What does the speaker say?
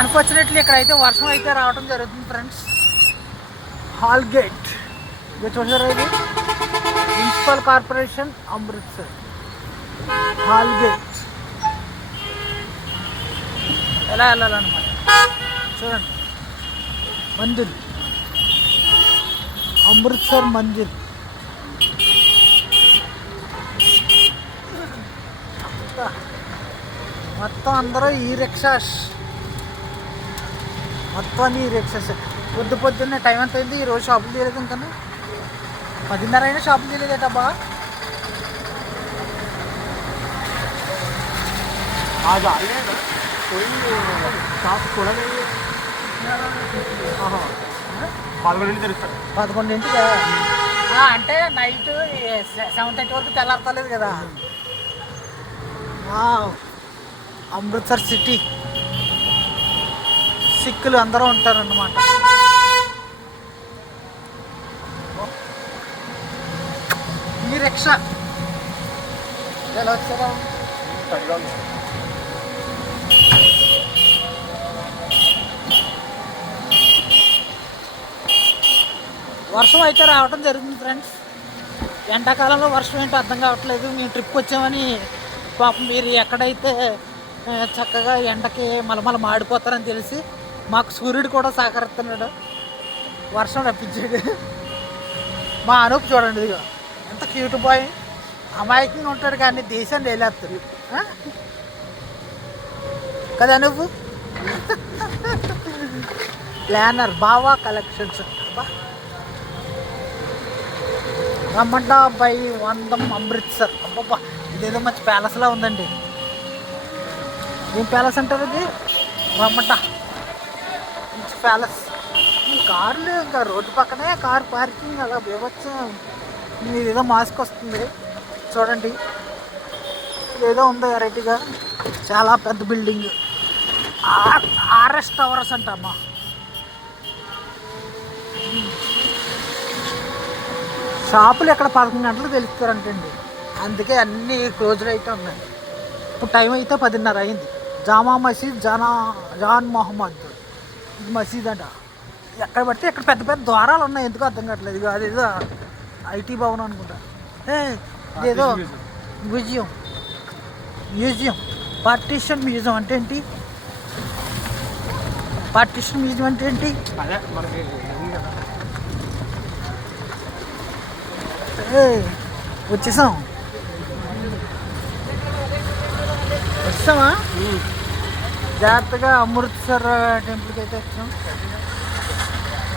Unfortunately ఇక్కడైతే వర్షం అయితే రావడం జరుగుతుంది ఫ్రెండ్స్. హాల్ గేట్ ఇది చూసారా, ఇది municipal corporation Amritsar hall gate. ఎలా వెళ్ళాలన్నమాట చూడండి. మందిర్, అమృత్సర్ మందిర్. మొత్తం అందరూ ఈ రిక్షాస్, మొత్తం ఈ రిక్షాస్. పొద్దున్నే టైం ఎంత అయింది, ఈరోజు షాపులు తీయలేదు ఇంకా. 10:30 అయినా షాపులు తీయలేదేటబ్బా. పదకొండింటికి అంటే నైట్ 7:30 వరకు తెల్లారతలేదు కదా. అమృత్సర్ సిటీ, సిక్కులు అందరూ ఉంటారన్నమాట. ఈ రిక్షా ఎలా వచ్చారా? వర్షం అయితే రావడం జరుగుతుంది ఫ్రెండ్స్. ఎండాకాలంలో వర్షం ఏంటో అర్థం కావట్లేదు. మేము ట్రిప్కి వచ్చామని పాపం మీరు ఎక్కడైతే చక్కగా ఎండకి మలమల మాడిపోతారని తెలిసి మాకు సూర్యుడు కూడా సహకరిస్తున్నాడు, వర్షం రప్పించాడు. మా అనూప్ చూడండి, ఇదిగో ఎంత క్యూట్ బాయ్, అమాయకంగా ఉంటాడు కానీ దేశాన్ని వెళ్ళేస్తాడు కదా అనూప్. ప్లానర్ బావా కలెక్షన్స్ రమ్మంట బై వందం అమృత్సర్. అబ్బబ్బా ఇదేదో మంచి ప్యాలెస్లా ఉందండి. ఏం ప్యాలెస్ అంటారు ఇది? రమ్మంట మంచి ప్యాలెస్. ఈ కార్లు ఇంకా రోడ్డు పక్కనే కార్ పార్కింగ్ అలా బీవచ్చు. ఇదేదో మాస్క్ వస్తుంది చూడండి, ఏదో ఉందో వెరైటీగా. చాలా పెద్ద బిల్డింగ్, ఆర్ఎస్ టవర్స్ అంట అమ్మా. షాపులు ఎక్కడ 11 గంటలకు తెలుస్తారంటండి, అందుకే అన్నీ క్లోజ్డ్ అయితే ఉన్నాయి. ఇప్పుడు టైం అయితే 10:30 అయింది. జామా మసీద్, జాన్ మొహమ్మద్ ఇది మసీద్ అంట. ఎక్కడ పడితే ఎక్కడ పెద్ద పెద్ద ద్వారాలు ఉన్నాయి, ఎందుకు అర్థం కావట్లేదు. ఇక అదేదో ఐటీ భవనం అనుకుంటా. ఇదేదో మ్యూజియం. పార్టీషన్ మ్యూజియం అంటే ఏంటి? పార్టీషన్ మ్యూజియం అంటే ఏంటి? వచ్చామా జాగ్రత్తగా. అమృత్సర్ టెంపుల్కి అయితే వచ్చాం.